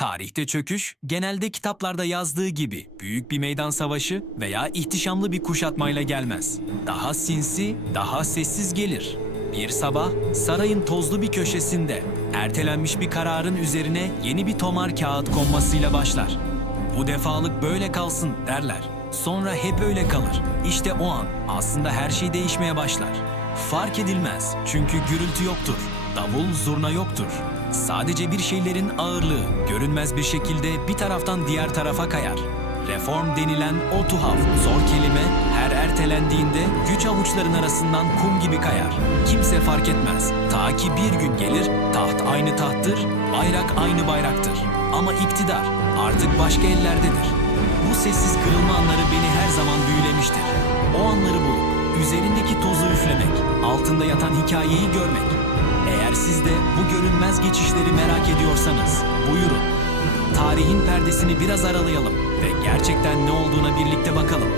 Tarihte çöküş, genelde kitaplarda yazdığı gibi büyük bir meydan savaşı veya ihtişamlı bir kuşatmayla gelmez. Daha sinsi, daha sessiz gelir. Bir sabah sarayın tozlu bir köşesinde ertelenmiş bir kararın üzerine yeni bir tomar kağıt konmasıyla başlar. Bu defalık böyle kalsın derler. Sonra hep öyle kalır. İşte o an aslında her şey değişmeye başlar. Fark edilmez çünkü gürültü yoktur. Davul zurna yoktur. Sadece bir şeylerin ağırlığı görünmez bir şekilde bir taraftan diğer tarafa kayar. Reform denilen o tuhaf, zor kelime her ertelendiğinde güç avuçların arasından kum gibi kayar. Kimse fark etmez. Ta ki bir gün gelir, taht aynı tahttır, bayrak aynı bayraktır. Ama iktidar artık başka ellerdedir. Bu sessiz kırılma anları beni her zaman büyülemiştir. O anları bulup üzerindeki tozu üflemek, altında yatan hikayeyi görmek. Eğer siz de bu görünmez geçişleri merak ediyorsanız buyurun. Tarihin perdesini biraz aralayalım ve gerçekten ne olduğuna birlikte bakalım.